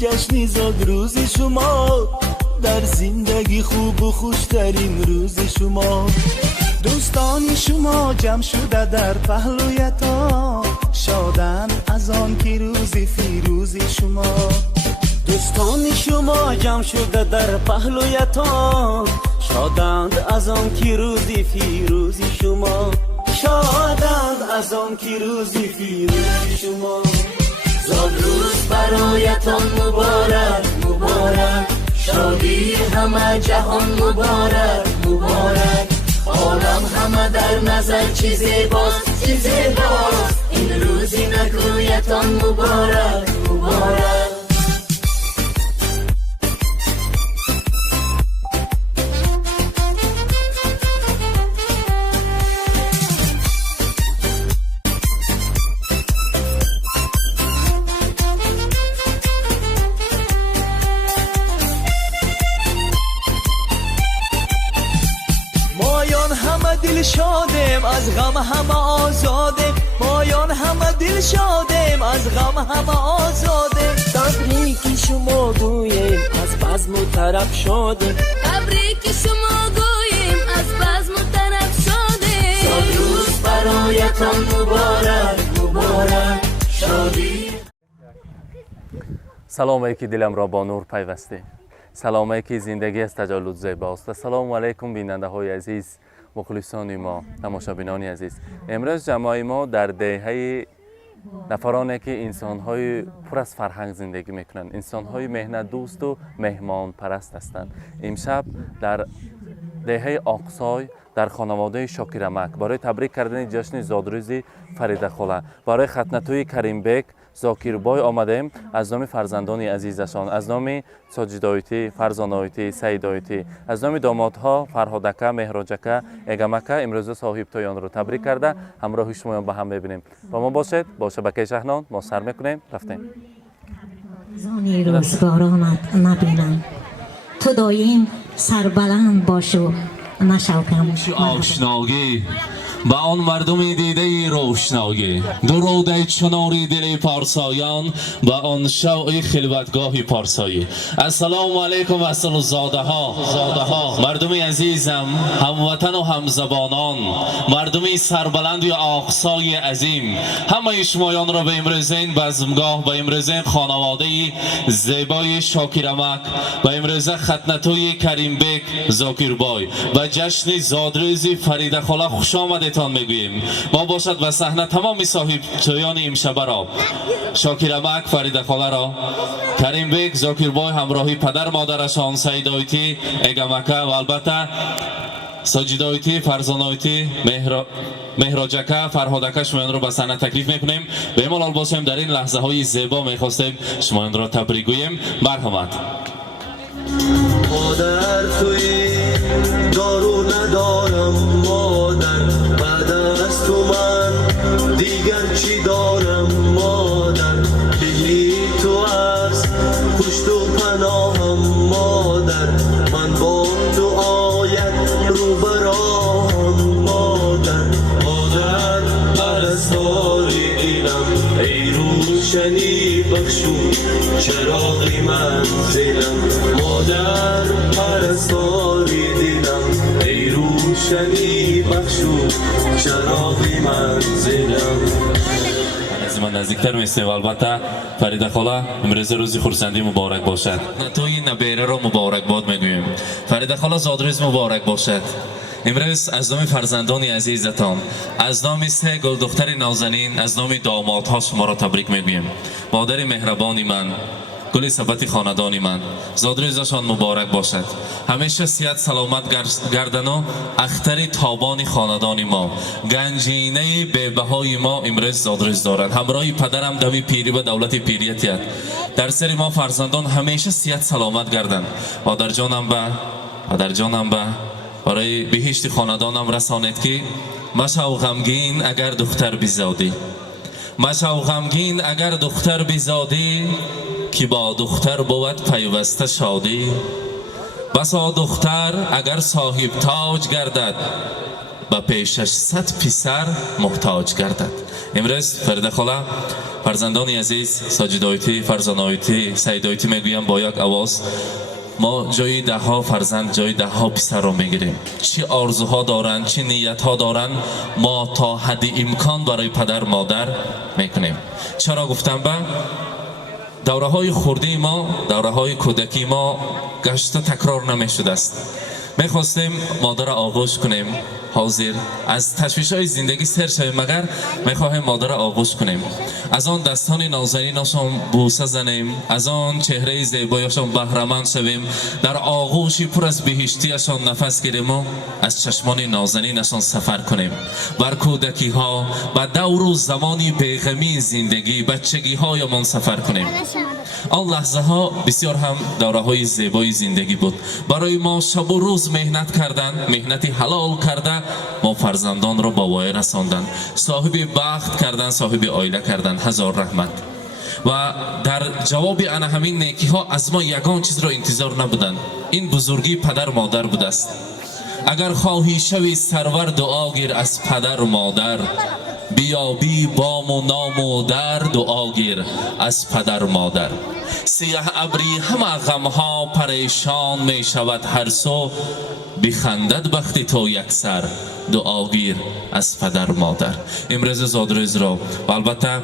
جشن زاد روز شما، در زندگی خوب و خوشترین روز شما. دوستان شما جمع شده در پهلویتان، شادند از آن که روز فیروز شما. دوستان شما جمع شده در پهلویتان، شادند از آن که روز فیروز شما. شادند از آن که روز فیروز شما. زاد روز برایتان مبارک مبارک، شادی همه جهان مبارک مبارک. عالم همه در نظر چی زیباست چی زیباست، این روزی نگویتان مبارک مبارک. دل شادیم از غم همه آزادیم، مایان همه دل شادیم از غم همه آزادیم. تبریک شما گوییم از بزم و طرب شادیم، تبریک شما گوییم از بزم و طرب شادیم. زاد روز برایتان مبارک مبارک، شادی. سلام که دلم را با نور پیوسته، سلام که زندگی از تجلد زیباست. سلام علیکم بیننده های عزیز، مخلصان ما، تماشابینان عزیز. امروز جماعی ما در دهه نفرانی که انسان‌های پر از فرهنگ زندگی میکنند، انسان‌های مهنت دوست و مهمان پرست هستند. امشب در دهه آقسای در خانواده شاکرمک برای تبریک کردن جشن زادروز فریده خاله، برای ختنه‌توی کریمبک زاکربای آمدیم. از نام فرزندان عزیزشان، از نام ساجدایتی، فرزانایتی، سیدایتی، از نام دامادها فرهادکه، مهراجکه، اگمکه امروز صاحب تویان رو تبریک کرده همراه شما با هم ببینیم. با ما باشید. با شبکه شهنان ما سر میکنیم. رفتیم. زانی روزگارانت نبینم، تو دایم سربلند باشو نشوکم. آشناگی با آن مردمی دیده روشنایی، دروده چناری دل پارسایان با آن شوق خلوتگاه پارسایی. السلام علیکم اصل زاده ها، مردمی عزیزم، هموطن و همزبانان، مردمی سربلند و آقسای عظیم، همه شمایان را به امروزین بزمگاه، به امروزین خانواده زیبای شاکرمک، به امروز ختنه‌توی کریمبک زاکربای و جشن زادروز فریده خاله خوش آمدید میگوییم. ما باشد و صحنه تمام صاحب تویان امشب را، شاکرمک، فریده خاله را، کریمبک، زاکربای همراهی پدر مادرشان، سیدایتی، اگمکه و البته ساجدایتی، فرزانایتی، مهراجکه، فرهادکه شمایان را به صحنه تکلیف میکنیم. به ایمال باشیم در این لحظه های زیبا میخواستیم شمایان را تبریک گوییم. مرحمت. مادر توی دارو ندارم مادر، بعد از تو من دیگر چی دارم مادر. بینی تو از پشت و پناهم مادر، من با دعایت رو براهم مادر. مادر پرستاری دیدم ای روشنی بخشون چراغی منزلم. مادر پرستاری دیدم ای روشنی بخشون چراغی منزلم. از من نزدیکتر میستیم و البته فریده خاله امروز روزی خورسندی مبارک باشد. توی نبیره را مبارک باد میگوییم. فریده خاله زادروز مبارک باشد. امروز از نام فرزندان عزیزتان، از نام سه گل دختر نازنین، از نام دامادها شما را تبریک میگویم. مادر مهربانی من، گل ثبت خاندانی من، زادروزشان مبارک باشد. همیشه صحت سلامت گردن و اختر تابان خاندان ما، گنجینه بی‌بهای ما امروز زادروز دارد. همراه پدرم دوی پیری و دولت پیریتیت در سر ما فرزندان همیشه صحت سلامت گردن. پدر جانم به برای بهشت خاندانم رسانید که مشو غمگین اگر دختر بزادی، مشو غمگین اگر دختر بزادی، که با دختر بود پیوسته شادی. بسا دختر اگر صاحب تاج گردد، به پیشش 100 پسر محتاج گردد. امروز فریده خاله فرزندان عزیز ساجد آیتی، فرزان آیتی، سعید آیتی میگویم با یک آواز ما جای 10 فرزند، جای 10 پسر رو میگیریم. چی آرزوها دارن، چی نیت ها دارن، ما تا حد امکان برای پدر مادر میکنیم. چرا گفتم؟ به دوره های خردی ما، دوره های کودکی ما گشته تکرار نمیشده است. میخواستیم مادر را آغوش کنیم، حاضر از تشویش های زندگی سر شویم، مگر میخواهیم مادر را آغوش کنیم، از آن دستان نازنینشان بوسه زنیم، از آن چهره زیبایشان بهره‌مند شویم، در آغوشی پر از بهشتیشان نفس گیریم و از چشمان نازنینشان سفر کنیم. بر کودکی ها و دور و زمانی بیغمی زندگی بچگی هایمان سفر کنیم. آن لحظه ها بسیار هم دوره های زیبای زندگی بود. برای ما شب و روز مهنت کردند، مهنتی حلال کرده ما فرزندان را با وای رساندند، صاحب بخت کردند، صاحب عائله کردند. هزار رحمت. و در جواب آن همین نیکی ها از ما یگان چیز را انتظار نبودند، این بزرگی پدر مادر بود است. اگر خواهی شوی سرور دعا گیر از پدر و مادر، بیابی بام و نام و در دعا گیر از پدر مادر. سیاه ابری همه غمها پریشان می شود هر سو، بخندد بخت تو یک سر دعا گیر از پدر مادر. امروز زادروز را و البته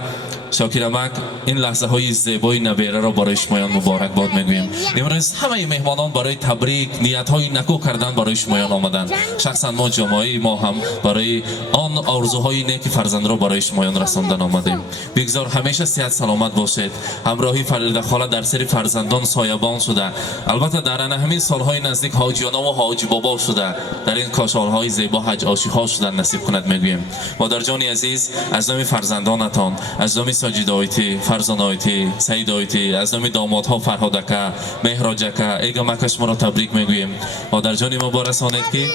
شاکرمک این لحظه های زیبای نبیره را برای شمایان مبارک باد میگویم. امروز همه مهمانان برای تبریک نیت های نکو کردن برای شمایان آمدند. شخصا ما جامعه ما هم برای آن آرزوهای نیک فرزند را برای شمایان رساندن آمدیم. بگذار همیشه صحت سلامت باشید. همراهی فریده خاله در سری فرزندان سایبان شده. البته در همین سالهای نزدیک حاجیانا و حاجی بابا شده، در این کاشالهای زیبا حج عاشق ها شدن نصیب کند میگویم. مادر جان عزیز، از نام فرزندانتان، از نام ساجد آیتی، فرزان آیتی، سعید آیتی، از نام دامادها فرهادکه، مهراجکه، ایگا مکش ما را تبریک میگویم. مادر جان ما برسانید که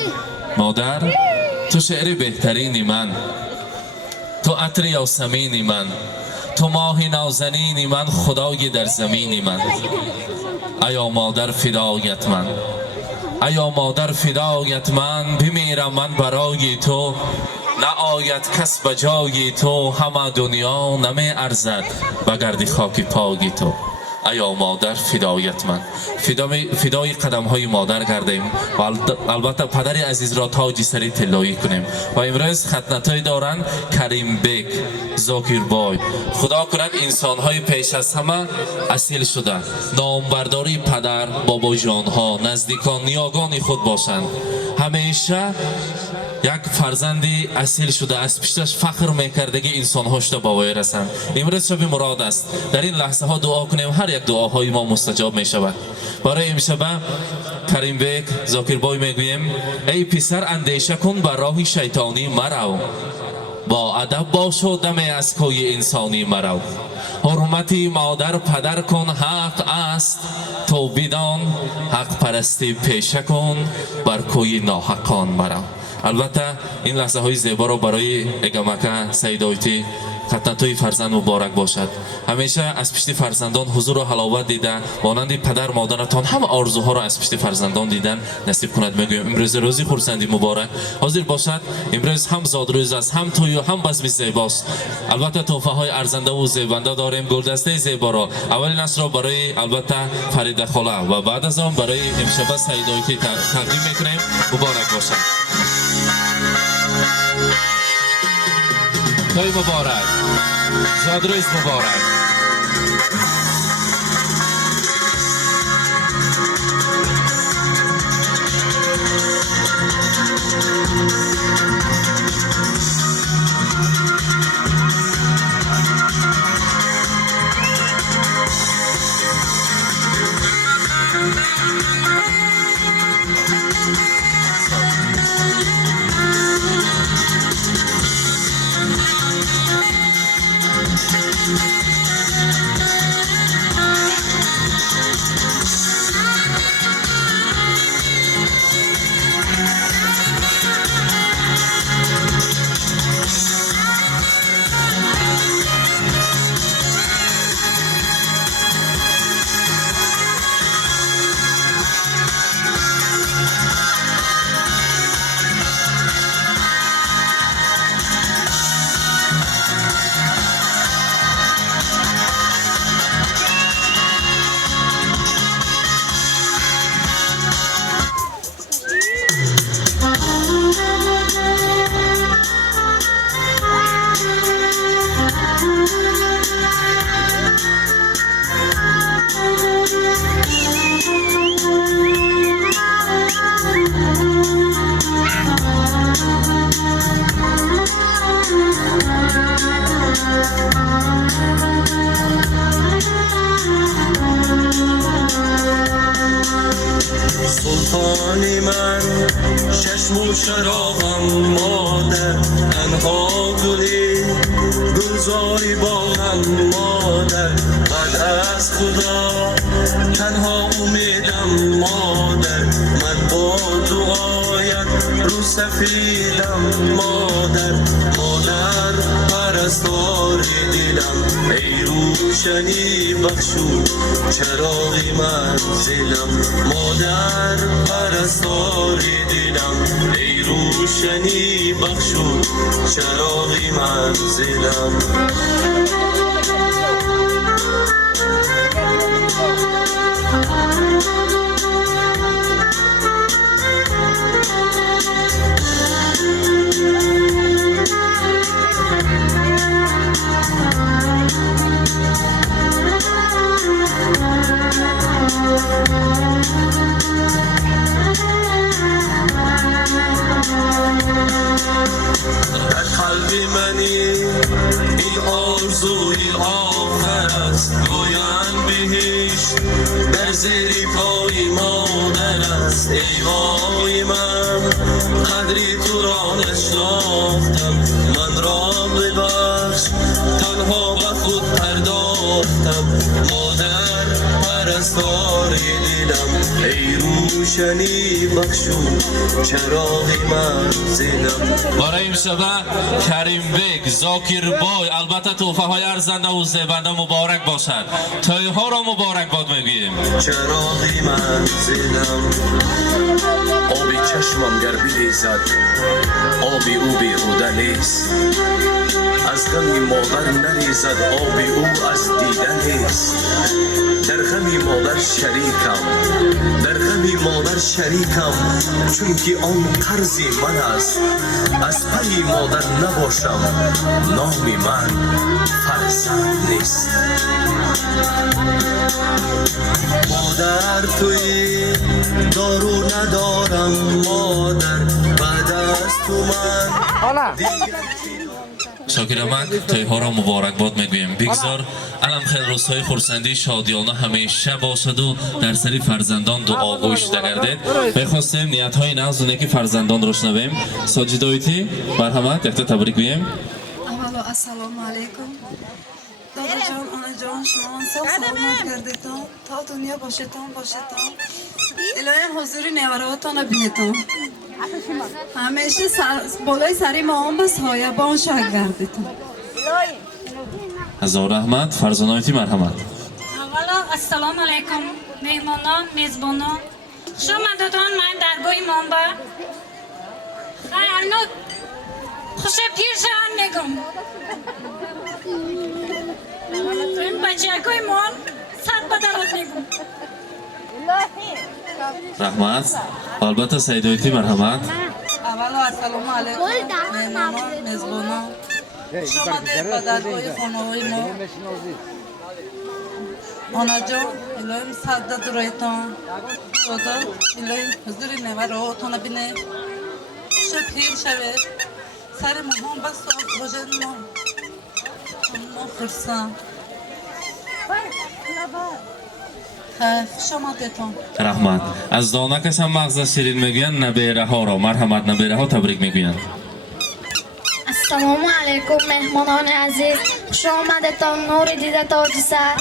مادر تو شعر بهترینی من، تو عطر یاسمینی من، تو ماه نازنینی من، خدای در زمینی من. ایا مادر فدایت من، ایا مادر فدایت من، بمیرم من برای تو، نه آید کس به جای تو، همه دنیا نمی ارزد بگردی خاک پای تو. ایا مادر فدایت من، فدای قدم های مادر گردیم و البته پدر عزیز را تاج سری طلایی کنیم. و امروز خدمتای دارن کریم بیگ، زاکر بای. خدا کند انسان های پیش از همه اصیل شده، نامبرداری پدر، بابا جان ها، نزدیکان، نیاگان خود باشند. همیشه یک فرزندی اصیل شده از پیشش فخر میکردگی انسان هاش تا با وی رسند. امروز شب مراد است، در این لحظه ها دعا کنیم هر یک دعاهای ما مستجاب می شود. برای امشب کریم بیگ زاکر بای میگویم ای پسر اندیشه کن بر راه شیطانی مرو، با ادب باش و دم از کوی انسانی مرو. حرمتی مادر پدر کن حق است، تو بدان حق پرستی پیشه کن، بر کوی ناحقان مرو. البته این لحظه های زیبا را برای اگمکه سعید آیتی خدمت‌های فرزند مبارک باشد. همیشه از پشت فرزندان حضور و حلاوت دیده، مانند پدر مادرتان همه آرزوها را از پشت فرزندان دیدن نصیب کند میگویم. امروز روزی خورسندی مبارک حاضر باشد. امروز هم زادروز است، هم توی و هم بزم زیباست. البته تحفه های ارزنده و زیبنده داریم. گلدسته زیبا را اولین اصل را برای البته فریده خاله و بعد از آن برای امشب سعید آیتی تقدیم میکنیم. مبارک باشد. توی مبارک، زادروز مبارک. سلطانی من چشم و چراغم مادر تنها گلی گلزاری با هم مادر بعد از خدا تنها امیدم مادر من با دعایت رو سفیدم مادر مادر پرستاری دیدم ای روشنی بخشو چراغی منزلم مادر پرستاری دیدم ای روشنی بخشو چراغی منزلم در قلبی منی ای آرزوی آخر است گویان بهشت در زیر پای مادر است ای وای من قدری تو را نشناختم من را ببخش تنها به خود پرداختم مادر پرستاری دیدم ای روشنی بخشو چراغی منزلم. برای این شبه کریم بیگ زاکر بای البته توفه های ارزنده و زیبنده مبارک باشد تای ها را مبارک باد میگوییم چراغی منزلم آبی چشمم گر بریزد آبی او بیهوده نیست از غمی مادر نریزد آبی او از دیدن نیست در غمی مادر شریکم در غمی مادر شریکم چون که آن قرضی من است از پی مادر نباشم نامی من فرزند نیست مادر توی دارو ندارم مادر بعد از تو من شاکر آمد تای ها را مبارک باد میگوییم بگذار علم خیل روزهای خورسندی شادیانه همیشه باشد و در سری فرزندان دعا گوشته گردید بخواستیم نیت های نوز و نیکی فرزندان رو شنویم ساجد آیتی مرحمت یک تبریک بگوییم اولا السلام علیکم دادا جان آنا جان شما سال سلامت گردیتان تا دنیا باشتان الهی حضوری نواراتان بینیتان همیشه بالای سری ما هم بس های بان شک گردیتان هزار رحمت فرزانایتی مرحمت اولا السلام علیکم مهمانان میزبانان شما دادان من درگاه مانبا اینو خوش پیش هم نگم تو این بچه اگوی مان صد بدارت نگم رحمت البته سیدایتی مرحمت اولا السلام علیکم مهمانان میزبانان شما در بدرگاه خانه ما آنا جان الهیم صد درایتان دادا الهیم حضور نواراتان بینه شب پیر شود سر مهم بس باشد ما خرسان شما دیتان رحمت از دانکش هم مغز شیرین میگوین نبیره ها را مرحمت نبیره ها تبریک میگوین السلام علیکم مهمانان عزیز خوش آمدتان نور دیده تاج سر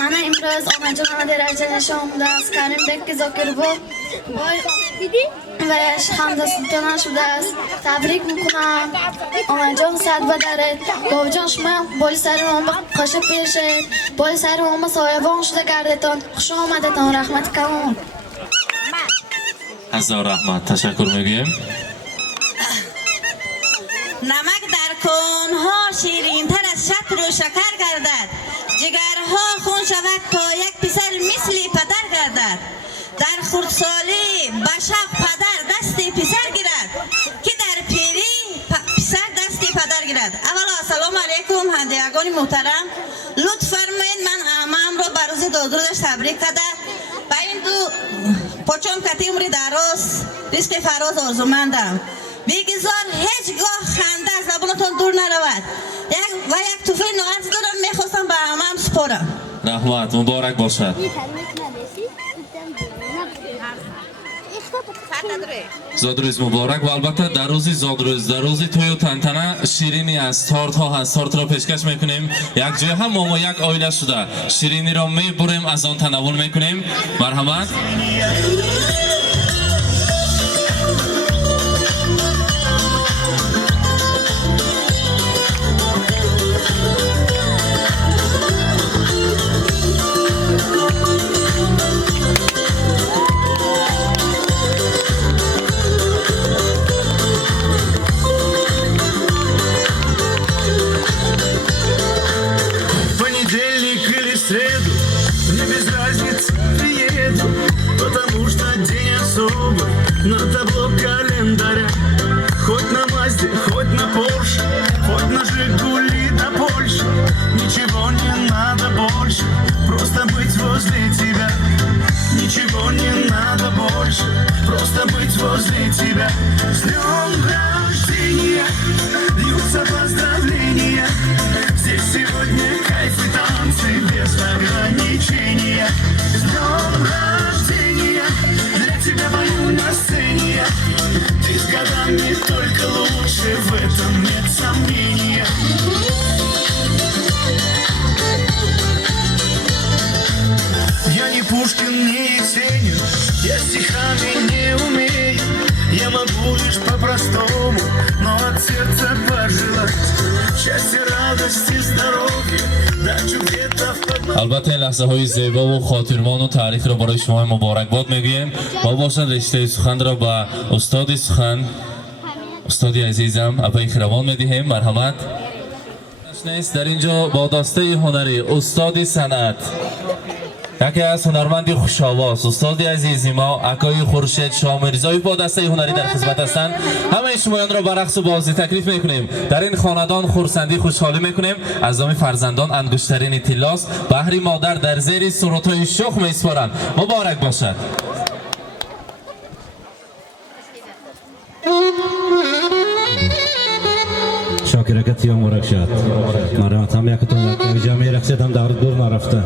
من امروز آنا جان درجه نشان بوده است کریم دک زاکر بود ویش حمد سلطانه شده است تبریک میکنم آنا جان صد بدرد بابا جان شما بالی سر ما خوش پیشید بالی سر ما سایبان شده گردتان خوش آمدتان رحمت کمان هزار رحمت تشکر میگویم نمک در کنها شیرین تر از شکر و شکر گردد جگرها خون شود تا یک پسر مثل پدر گردد در خردسالی بشق پدر دستی پسر گیرد که در پیری پسر دستی پدر گیرد. اولا السلام علیکم هندیگان محترم لطف فرمایید من عمم رو بر روز دادرش تبریک کرده و این دو پچم کتی عمری دراز رزق فراز آرزومندم بگذار هیچگاه خنده از زبانتان دور نرود و یک توفه نوعات دارم میخواستم به عمم سپارم. رحمت مبارک باشد. زادروز مبارک و البته در روز زادروز در روز توی و تنتنه شیرینی است، تارت ها هست، تارت را پیشکش میکنیم. یک جای هم ما یک آیله شده شیرینی را میبریم، از آن تناول میکنیم. مرحمت. На табло календаря, хоть на Мазде, хоть на Порше, хоть на Жигули до Польши, ничего не надо больше, просто быть возле тебя. Ничего не надо больше, просто быть возле тебя. С днем рождения льются поздравления, здесь сегодня кайф и танцы без ограничения. С днем рождения для тебя пою на сцене, ты с годами только лучше, в этом нет сомнения. Я не Пушкин, не Есенин, я стихами не умею, я могу лишь по-простому, но от сердца пожелать счастья, радости, здоровья, дачу где-то в подмогу. البته این لحظه های زیبا و خاطرمان و تاریخ را برای شما مبارکباد میگویم. ما باشد رشته سخن را به استاد سخن، استاد عزیزم ابای خیروان میدهیم. مرحمت. در اینجا با دسته هنری استاد صنعت، یکی از هنرمندی خوش‌آواز، استاد عزیز ما اکای خورشید شاه میرزایی با دسته هنری در خدمت هستند. همه شمایان را به رقص و بازی تکلیف میکنیم. در این خاندان خورسندی خوشحالی میکنیم. از نام فرزندان انگشترین طلاس بهر مادر در زیر سرودهای شوخ میسپارند. مبارک باشد. شاکرکت یا مبارک شد. مرحمت. هم یکتون جمعی رقصیت هم دارد دور نرفته.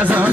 Azon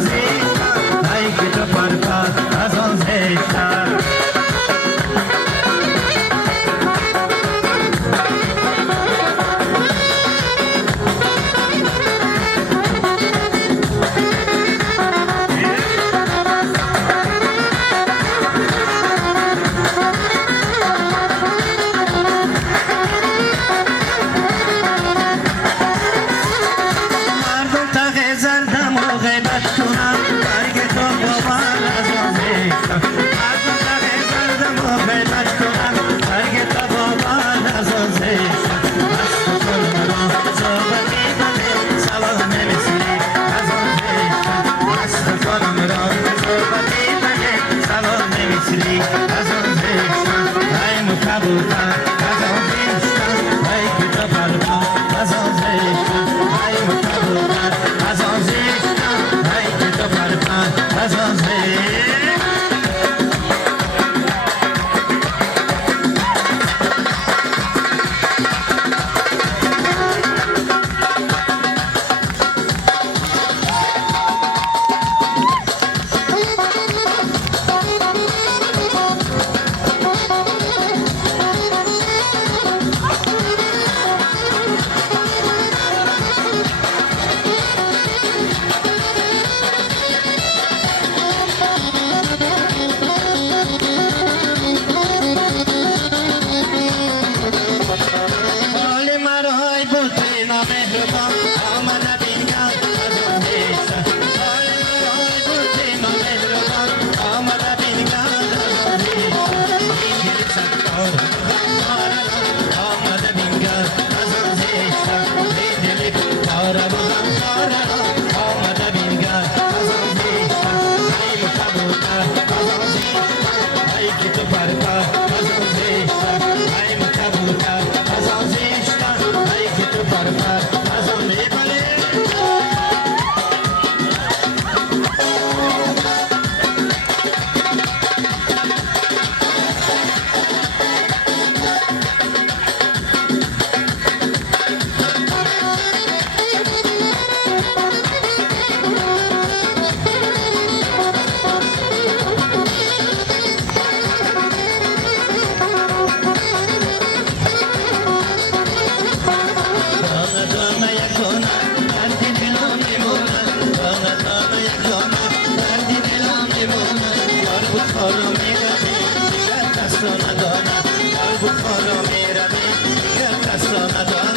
بخارا میروی دیگر کس را نداند در بخارا میروی دیگر کس را نداند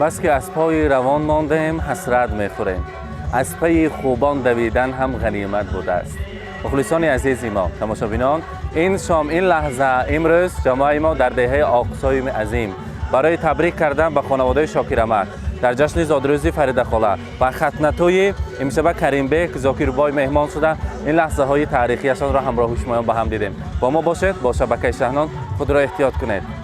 بس که از پای روان ماندیم حسرت میخوریم، از پی خوبان دویدن هم غنیمت بوده است. مخلصان عزیز ما تماشابینان، این شام این لحظه امروز جماعت ما در دهه آقای عظیم برای تبریک کردن به خانواده شاکر احمد در جشن زادروزی فریده خاله و ختنه‌توی امشب کریم بیگ زاکر بای مهمان شده این لحظه های تاریخیشان را همراه شما با هم دیدیم. با ما باشید، با شبکه شهنان خود را احتیاط کنید.